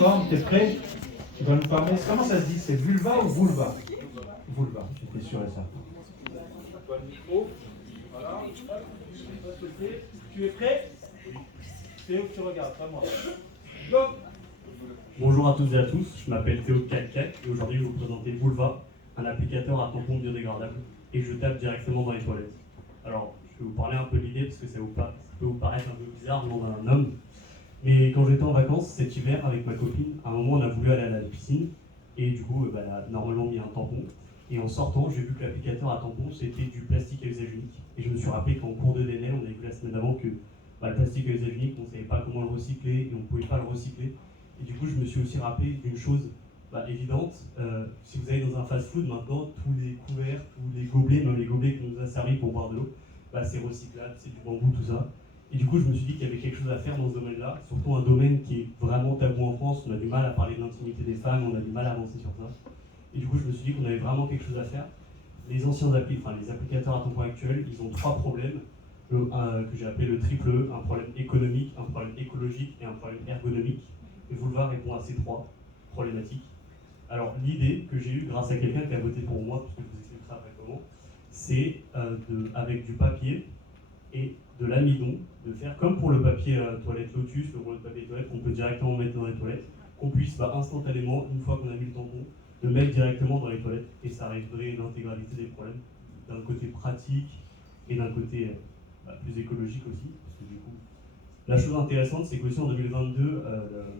forme, t'es prêt? Tu vas nous parler. Comment ça se dit? C'est vulva ou vulva? Vulva, j'étais sûr et certain. Toi le micro. Voilà. Tu es prêt? Théo, tu regardes, pas moi. Go! Bonjour à toutes et à tous, je m'appelle Théo Calcac et aujourd'hui je vais vous présenter Vulva, un applicateur à tampons biodégradable et je tape directement dans les toilettes. Alors, je vais vous parler un peu de l'idée parce que ça peut vous paraître un peu bizarre venant d'un homme. Mais quand j'étais en vacances cet hiver avec ma copine, à un moment on a voulu aller à la piscine et du coup elle a normalement mis un tampon. Et en sortant, j'ai vu que l'applicateur à tampon c'était du plastique à usage unique. Et je me suis rappelé qu'en cours de DNL, on avait vu la semaine d'avant que le plastique à usage unique, on ne savait pas comment le recycler et on ne pouvait pas le recycler. Et du coup, je me suis aussi rappelé d'une chose évidente. Si vous allez dans un fast-food maintenant, tous les couverts, tous les gobelets, même les gobelets qu'on nous a servis pour boire de l'eau, c'est recyclable, c'est du bambou, tout ça. Et du coup, je me suis dit qu'il y avait quelque chose à faire dans ce domaine-là, surtout un domaine qui est vraiment tabou en France. On a du mal à parler de l'intimité des femmes, on a du mal à avancer sur ça. Et du coup, je me suis dit qu'on avait vraiment quelque chose à faire. Les anciens les applicateurs à tampons actuels, ils ont 3 problèmes que j'ai appelé le triple E, un problème économique, un problème écologique et un problème ergonomique. Et Vulva répond à ces 3 problématiques. Alors, l'idée que j'ai eue grâce à quelqu'un qui a voté pour moi, parce que je vous explique ça après comment, c'est avec du papier et de l'amidon, de faire comme pour le papier toilette Lotus, le rouleau de papier toilette qu'on peut directement mettre dans les toilettes, qu'on puisse instantanément, une fois qu'on a mis le tampon, le mettre directement dans les toilettes et ça réglerait l'intégralité des problèmes, d'un côté pratique et d'un côté plus écologique aussi, parce que du coup, la chose intéressante, c'est qu'aussi en 2022,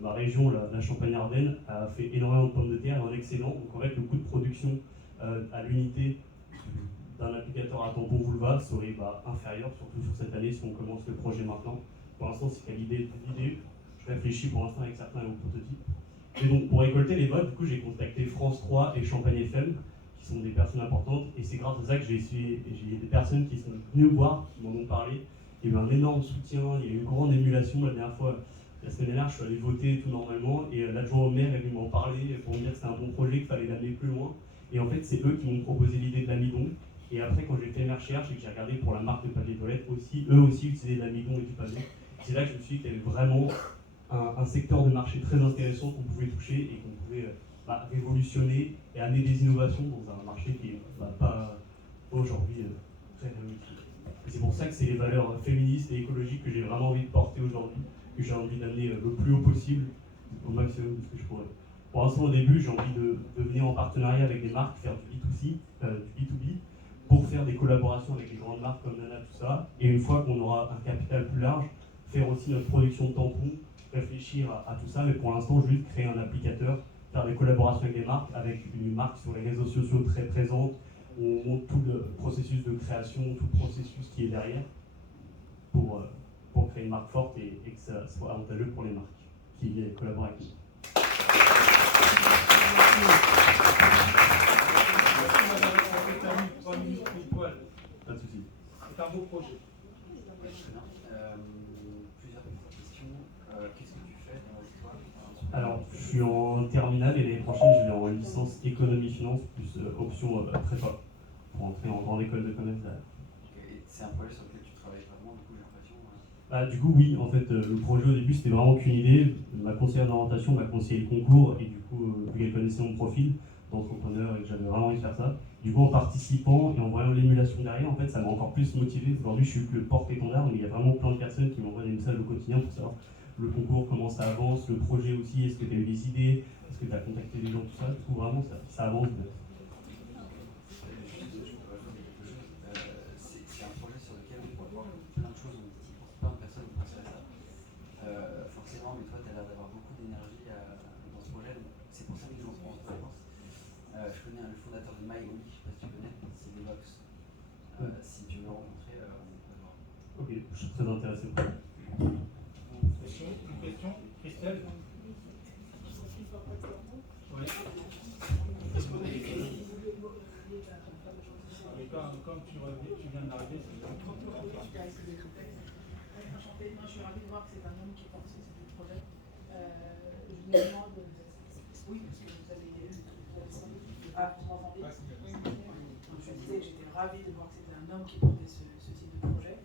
ma région, la Champagne-Ardenne, a fait énormément de pommes de terre, un excellent. Donc en fait, le coût de production à l'unité d'un applicateur à tampon Vulva serait inférieur, surtout sur cette année si on commence le projet maintenant. Pour l'instant, c'est qu'à l'idée. Je réfléchis pour l'instant avec certains prototypes. Et donc, pour récolter les votes, du coup, j'ai contacté France 3 et Champagne FM, qui sont des personnes importantes. Et c'est grâce à ça que j'ai des personnes qui sont venues me voir, qui m'en ont parlé. Il y a eu un énorme soutien, il y a eu une grande émulation. La semaine dernière, je suis allé voter tout normalement. Et l'adjoint au maire est venu m'en parler pour me dire que c'était un bon projet, qu'il fallait l'amener plus loin. Et en fait, c'est eux qui m'ont proposé l'idée de l'amidon. Et après, quand j'ai fait mes recherches et que j'ai regardé pour la marque de papier toilette aussi, eux aussi utilisaient de l'amidon et du papier. C'est là que je me suis dit qu'il y avait vraiment un secteur de marché très intéressant qu'on pouvait toucher et qu'on pouvait révolutionner et amener des innovations dans un marché qui n'est pas aujourd'hui très révolutionné. Et c'est pour ça que c'est les valeurs féministes et écologiques que j'ai vraiment envie de porter aujourd'hui, que j'ai envie d'amener le plus haut possible, au maximum de ce que je pourrais. Pour l'instant, au début, j'ai envie de venir en partenariat avec des marques, faire du B2C, du B2B, pour faire des collaborations avec les grandes marques comme Nana, tout ça. Et une fois qu'on aura un capital plus large, faire aussi notre production de tampons, réfléchir à tout ça, mais pour l'instant, juste créer un applicateur, faire des collaborations avec des marques, avec une marque sur les réseaux sociaux très présente, où on montre tout le processus de création, tout le processus qui est derrière, pour créer une marque forte et que ça soit avantageux pour les marques qui collaborent avec nous. Pas de soucis. C'est un beau projet. Plusieurs questions. Qu'est-ce que tu fais dans l'histoire? Alors, je suis en terminale et l'année prochaine, je vais en licence économie-finance plus option prépa pour entrer en grande école de commerce. Okay. C'est un projet sur lequel tu travailles vraiment, du coup, j'ai l'impression. Du coup, oui, en fait, le projet au début, c'était vraiment qu'une idée. Ma conseillère d'orientation m'a conseillé le concours et du coup, vu qu'elle connaissait mon profil d'entrepreneur et que j'avais vraiment envie de faire ça, du coup, en participant et en voyant l'émulation derrière, en fait, ça m'a encore plus motivé. Aujourd'hui, je suis que le porte-étendard, mais il y a vraiment plein de personnes qui m'envoient des messages au quotidien pour savoir le concours, comment ça avance, le projet aussi, est-ce que tu as eu des idées, est-ce que tu as contacté des gens, tout ça. Du coup, vraiment, ça avance. C'est un projet sur lequel on pourrait voir plein de choses, plein de personnes qui pensent à ça. Forcément, mais toi, tu as l'air d'avoir beaucoup d'énergie dans ce projet, donc c'est pour ça que je lance en vacances. Je connais le fondateur de MyOli, je ne sais pas si tu connais, c'est Devox. Si tu veux le rencontrer, on peut le voir. Ok, je suis très intéressé. Une question, Christelle? Oui. Comme tu viens d'arriver, c'est Enchantée, je suis ravie de voir que c'est un homme qui porte ce projet. Je me demande, oui, parce que vous avez sorti, vous m'entendez? Donc je disais que j'étais ravie de voir que c'était un homme qui portait ce type de projet.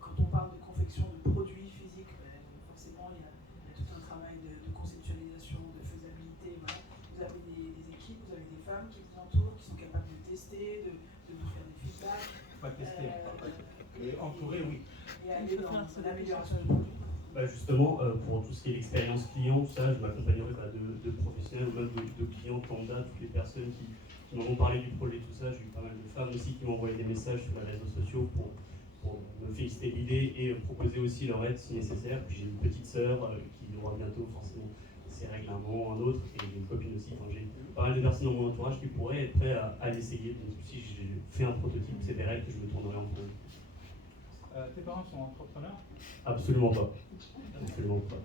Quand on parle de confection de produits physiques, forcément il y a tout un travail de entouré, oui. Et aller dans l'amélioration. Bah justement, pour tout ce qui est expérience client, ça, je m'accompagnerai de professionnels ou même de clients lambda, toutes les personnes qui m'ont parlé du projet, tout ça. J'ai eu pas mal de femmes aussi qui m'ont envoyé des messages sur les réseaux sociaux pour me féliciter de l'idée et proposer aussi leur aide si nécessaire. Puis j'ai une petite sœur qui aura bientôt forcément ses règles à un moment ou un autre, et une copine aussi. Enfin, j'ai pas mal de personnes dans mon entourage qui pourraient être prêts à l'essayer. Donc si j'ai fait un prototype, c'est des règles que je me tournerai en projet. Tes parents sont entrepreneurs? Absolument pas. Absolument pas.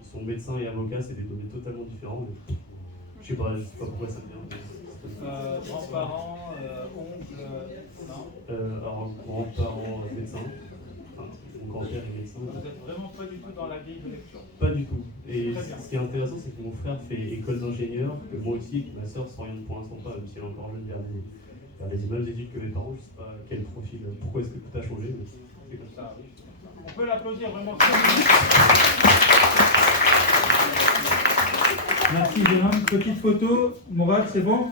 Ils sont médecins et avocats, c'est des domaines totalement différents. Mais je sais pas pourquoi ça vient. Grands-parents, oncles, non? Alors, grands-parents médecins. Enfin, mon grand-père est médecin. Vous n'êtes vraiment pas du tout dans la grille de lecture? Pas du tout. Et Très bien. ce qui est intéressant, c'est que mon frère fait école d'ingénieur, que moi aussi, que ma soeur s'oriente pour l'instant pas, même si elle est encore jeune, vers les mêmes études que mes parents. Je sais pas quel profil, pourquoi est-ce que tout a changé, mais c'est comme ça. On peut l'applaudir vraiment. Merci Jérôme. Petite photo. Morad, c'est bon?